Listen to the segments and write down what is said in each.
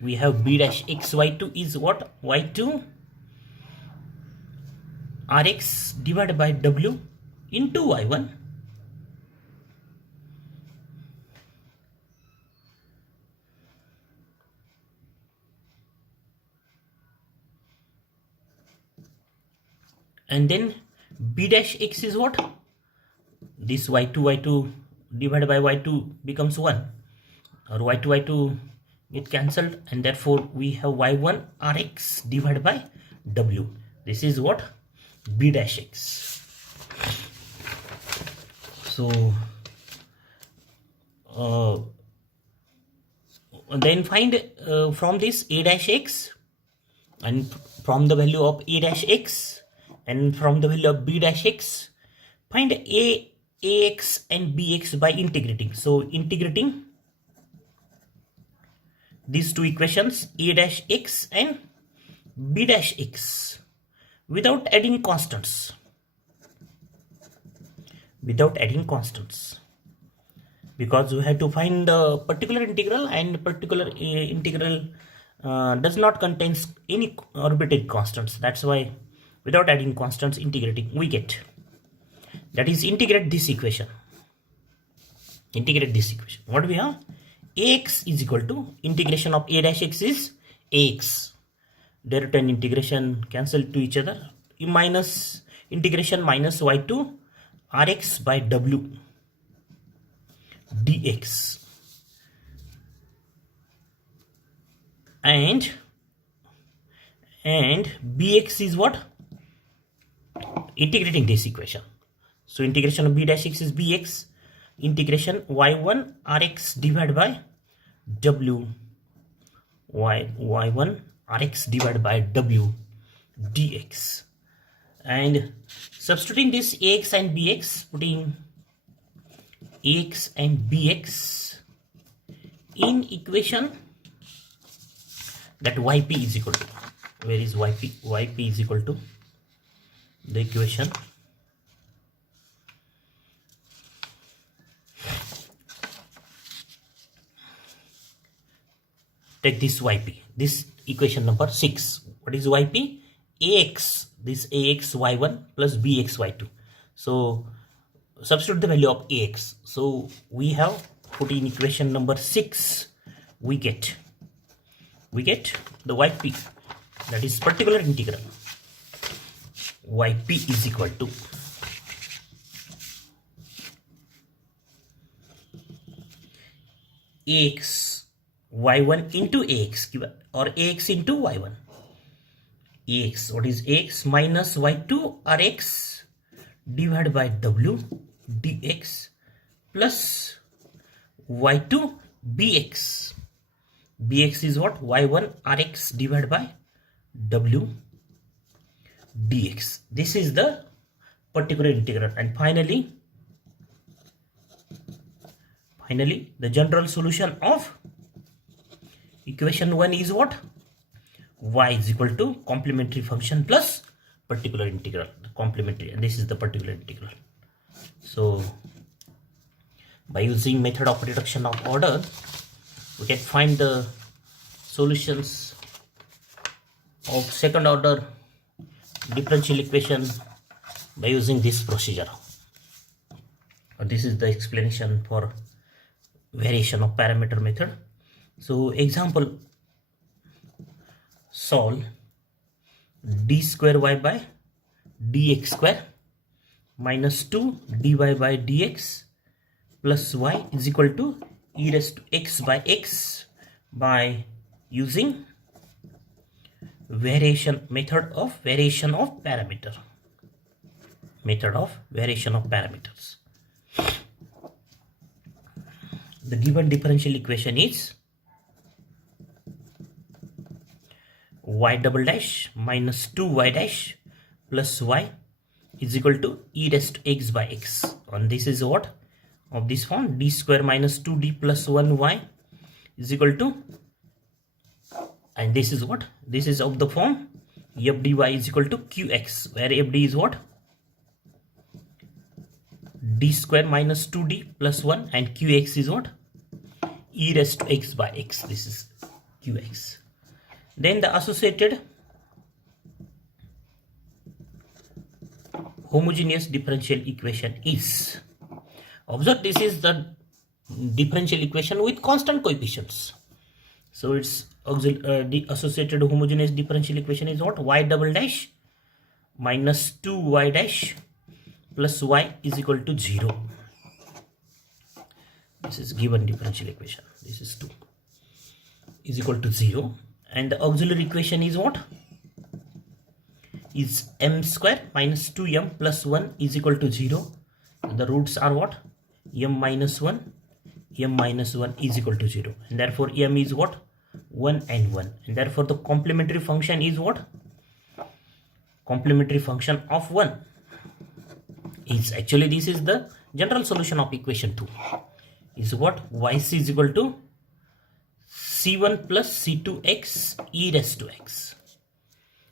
we have b dash x y2 is what? Y2 Rx divided by W into Y1 and then b dash x is what? This y2 divided by y2 becomes 1, or y2 get cancelled, and therefore we have y1 Rx divided by W. This is what? B dash x. So then find from this a dash x, and from the value of a dash x and from the value of b dash x, find ax and bx by integrating. So integrating these two equations, a dash x and b dash x, without adding constants. Because we have to find the particular integral, and particular integral does not contain any arbitrary constants. That's why without adding constants, integrating, we get. That is, integrate this equation. What we have? Ax is equal to integration of a dash x is ax. Direct and integration cancel to each other. Minus integration minus y2 Rx by W dx. And bx is what? Integrating this equation. So integration of b dash x is bx. Integration y1 Rx divided by W y1 Rx divided by W dx. And substituting this ax and bx, putting ax and bx in equation, that yp is equal to, where is yp? Yp is equal to the equation take this yp, this equation number 6. What is yp? Ax, this ax y1 plus bx y2. So substitute the value of ax. So we have put in equation number 6, we get the yp, that is particular integral. Yp is equal to ax y1 into ax, or ax into y1. Ax, what is ax? Minus y2 Rx divided by W dx plus y2 bx. Bx is what? y1 Rx divided by W dx. This is the particular integral. And finally the general solution of equation 1 is what? Y is equal to complementary function plus particular integral. Complementary, and this is the particular integral. So by using method of reduction of order, we can find the solutions of second order differential equation by using this procedure. This is the explanation for variation of parameter method. So example, solve d square y by dx square minus 2 dy by dx plus y is equal to e raised to x by x by using method of variation of parameters. The given differential equation is y double dash minus 2y dash plus y is equal to e raised to x by x. And this is what? Of this form, d square minus 2d plus 1y is equal to, and this is what? This is of the form f dy is equal to qx, where f d is what? D square minus 2d plus 1, and qx is what? E raised to x by x. This is qx. Then the associated homogeneous differential equation is, observe, this is the differential equation with constant coefficients. So its the associated homogeneous differential equation is what? Y double dash minus 2y dash plus y is equal to 0. This is given differential equation. This is 2 is equal to 0. And the auxiliary equation is what? Is m square minus 2m plus 1 is equal to 0. The roots are what? M minus 1. M minus 1 is equal to 0. And therefore m is what? 1 and 1. And therefore the complementary function is what? Complementary function of 1 is actually, this is the general solution of equation 2. Is what? Yc is equal to c1 plus c2x e raised to x.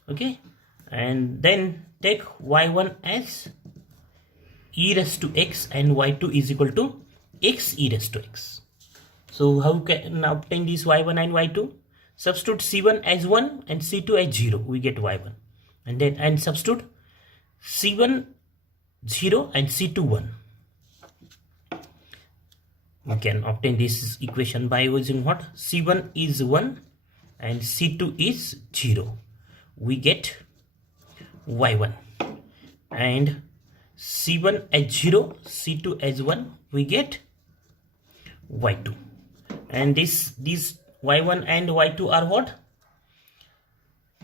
Okay. And then take y1 as e raised to x and y2 is equal to x e raised to x. So how can obtain this y1 and y2? Substitute c1 as 1 and c2 as 0. We get y1. And then substitute c1 0 and c2 1. We can obtain this equation by using what? C1 is 1 and C2 is 0. We get y1. And C1 as 0, C2 as 1, we get y2. And these y1 and y2 are what?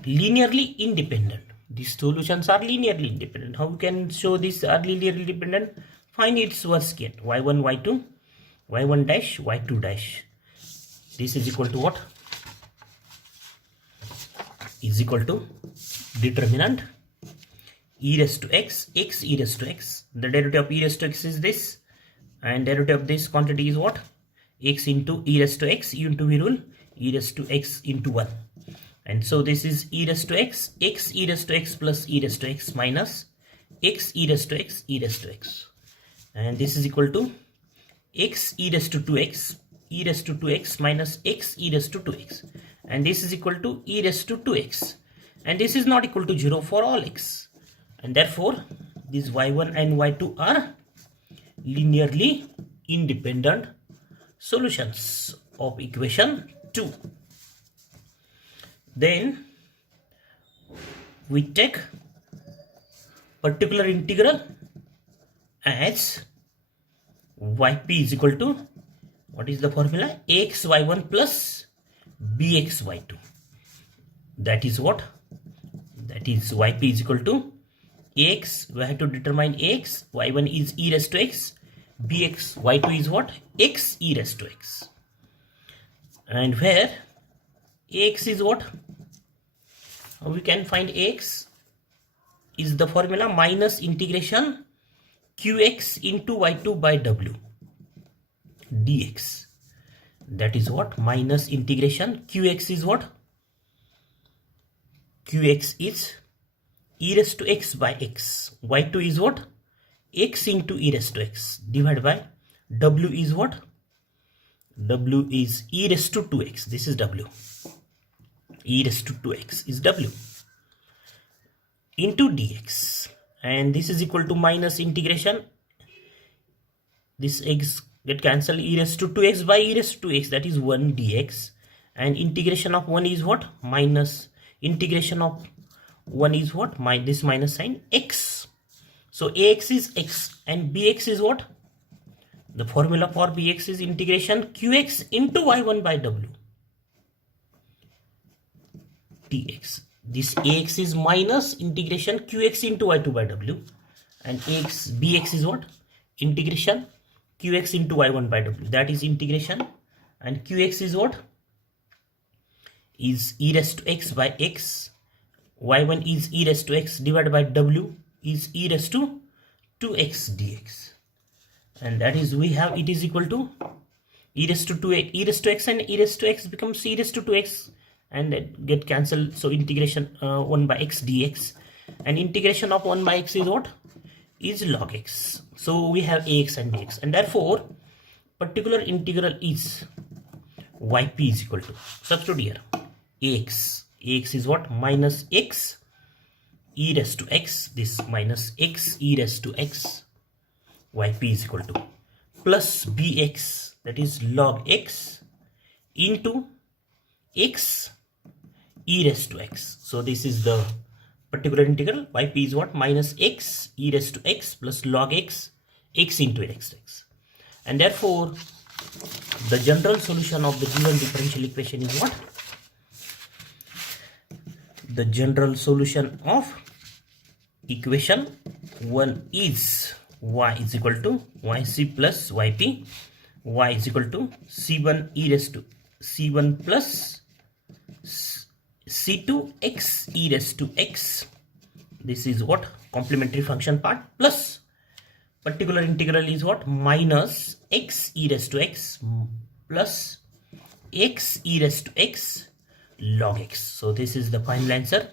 Linearly independent. These solutions are linearly independent. How we can show this are linearly independent? Find its worst case. y1, y2. y1 dash, y2 dash. This is equal to what? Is equal to determinant e raised to x, x e raised to x. The derivative of e raised to x is this. And derivative of this quantity is what? X into e raised to x, into we rule, e raised to x into 1. And so this is e raised to x e raised to x plus e raised to x minus x e raised to x, e raised to x. And this is equal to x e raised to 2x, e raised to 2x minus x e raised to 2x. And this is equal to e raised to 2x. And this is not equal to 0 for all x. And therefore, these y1 and y2 are linearly independent solutions of equation 2. Then we take particular integral as yp is equal to, what is the formula? Ax y1 plus bx y2. That is what? That is yp is equal to ax, we have to determine ax, y1 is e raised to x, bx y2 is what? X e raised to x. And where ax is what? We can find ax is the formula minus integration qx into y2 by w dx. That is what? Minus integration qx is what? Qx is e raised to x by x. Y2 is what? X into e raised to x divided by w is what? W is e raised to 2x. This is w. E raised to 2x is w into dx. And this is equal to minus integration. This x get cancelled, e raised to 2x by e raised to 2x, that is 1 dx. And integration of 1 is what? Minus integration of 1 is what? This minus sign x. So ax is x and bx is what? The formula for bx is integration qx into y1 by w dx. This ax is minus integration qx into y2 by w, and bx is what? Integration qx into y1 by w. That is integration, and qx is what? Is e raised to x by x. Y1 is e raised to x divided by w is e raised to 2x dx. And that is, we have, it is equal to e raised to 2x, e raised to x and e raised to x becomes e raised to 2x and get cancelled. So integration 1 by x dx, and integration of 1 by x is what? Is log x. So we have ax and bx, and therefore particular integral is yp is equal to, substitute here, ax is what? Minus x e raised to x, this minus x e raised to x, yp is equal to plus bx, that is log x into x e raised to x. So this is the particular integral. Yp is what? Minus x e raised to x plus log x into x. And therefore the general solution of the given differential equation is what? The general solution of equation 1 is y is equal to yc plus yp, y is equal to c1 e raised to c1 plus c2 x e raised to x. This is what? Complementary function part, plus particular integral is what? Minus x e raised to x plus x e raised to x log x. So this is the final answer,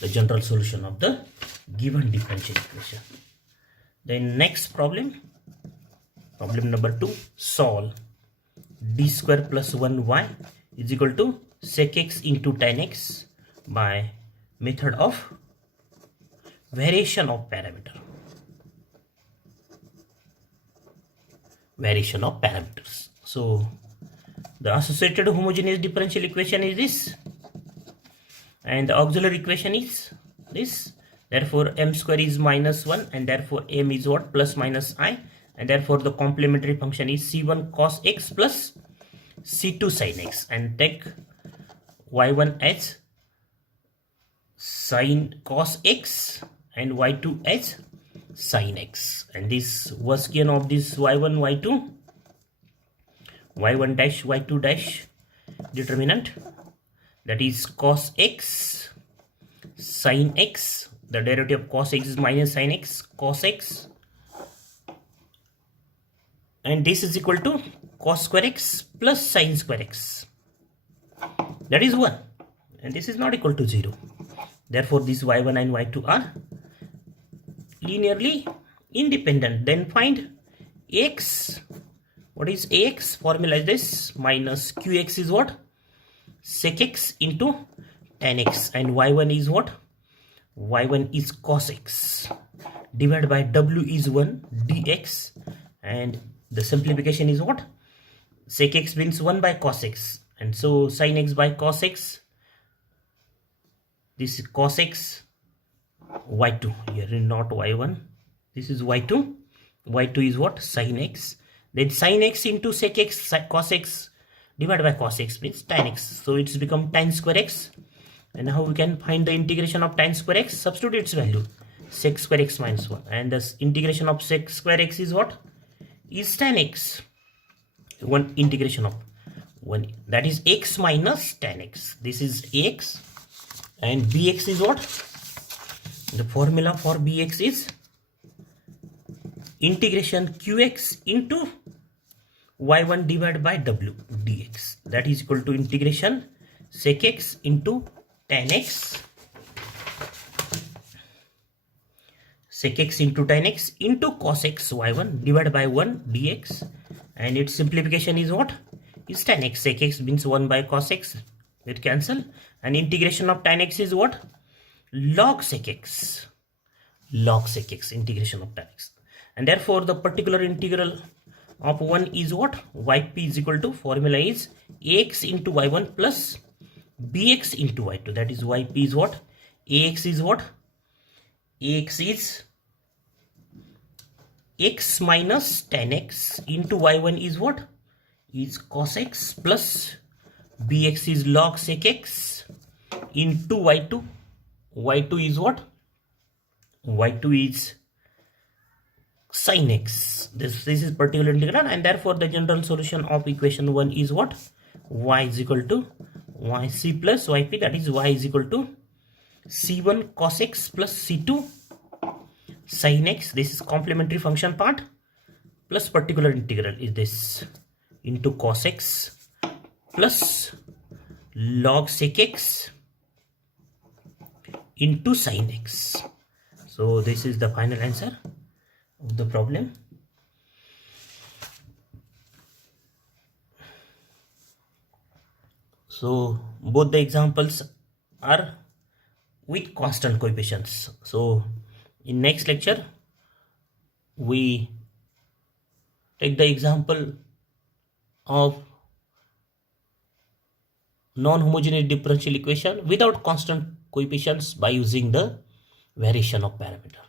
the general solution of the given differential equation. Then next problem number 2, solve d square plus 1y is equal to sec x into tan x by method of variation of parameter. Variation of parameters. So the associated homogeneous differential equation is this, and the auxiliary equation is this. Therefore m square is minus 1, and therefore m is what? Plus minus I, and therefore the complementary function is c1 cos x plus c2 sin x, and take y1 as sin cos x and y2 as sin x, and this Gaussian of this y1 y1 dash y2 dash determinant, that is cos x sin x, the derivative of cos x is minus sin x cos x, and this is equal to cos square x plus sin square x, that is 1, and this is not equal to 0. Therefore this y1 and y2 are linearly independent. Then find x. What is ax? Formula is this, minus qx is what? Sec x into tan x, and y1 is what? Y1 is cos x divided by w is 1 dx, and the simplification is what? Sec x means 1 by cos x, and so sin x by cos x, this is cos x, y2 here, not y1, this is y2 is what? Sin x, then sin x into sec x cos x divided by cos x means tan x, so it's become tan square x. And how we can find the integration of tan square x? Substitute its value, sec square x minus 1, and the integration of sec square x is what? Is tan x. One integration of 1, that is x minus tan x, this is ax, and bx is what? The formula for bx is integration qx into y1 divided by w dx, that is equal to integration sec x into tan x, sec x into tan x into cos x y1 divided by 1 dx, and its simplification is what? Is tan x. Sec x means 1 by cos x, it cancel, and integration of tan x is what? Log sec x, integration of tan x, and therefore the particular integral of 1 is what? Yp is equal to, formula is ax into y1 plus bx into y2, that is yp is what? Ax is what? Ax is x minus tan x into y1 is what? Is cos x plus bx is log sec x into y2. Y2 is what? Y2 is sin x. This is particular integral, and therefore the general solution of equation 1 is what? Y is equal to yc plus yp, that is y is equal to c1 cos x plus c2 sin x, this is complementary function part, plus particular integral is this into cos x plus log sec x into sin x. So this is the final answer of the problem. So both the examples are with constant coefficients. So in next lecture we take the example of non-homogeneous differential equation without constant coefficients by using the variation of parameter.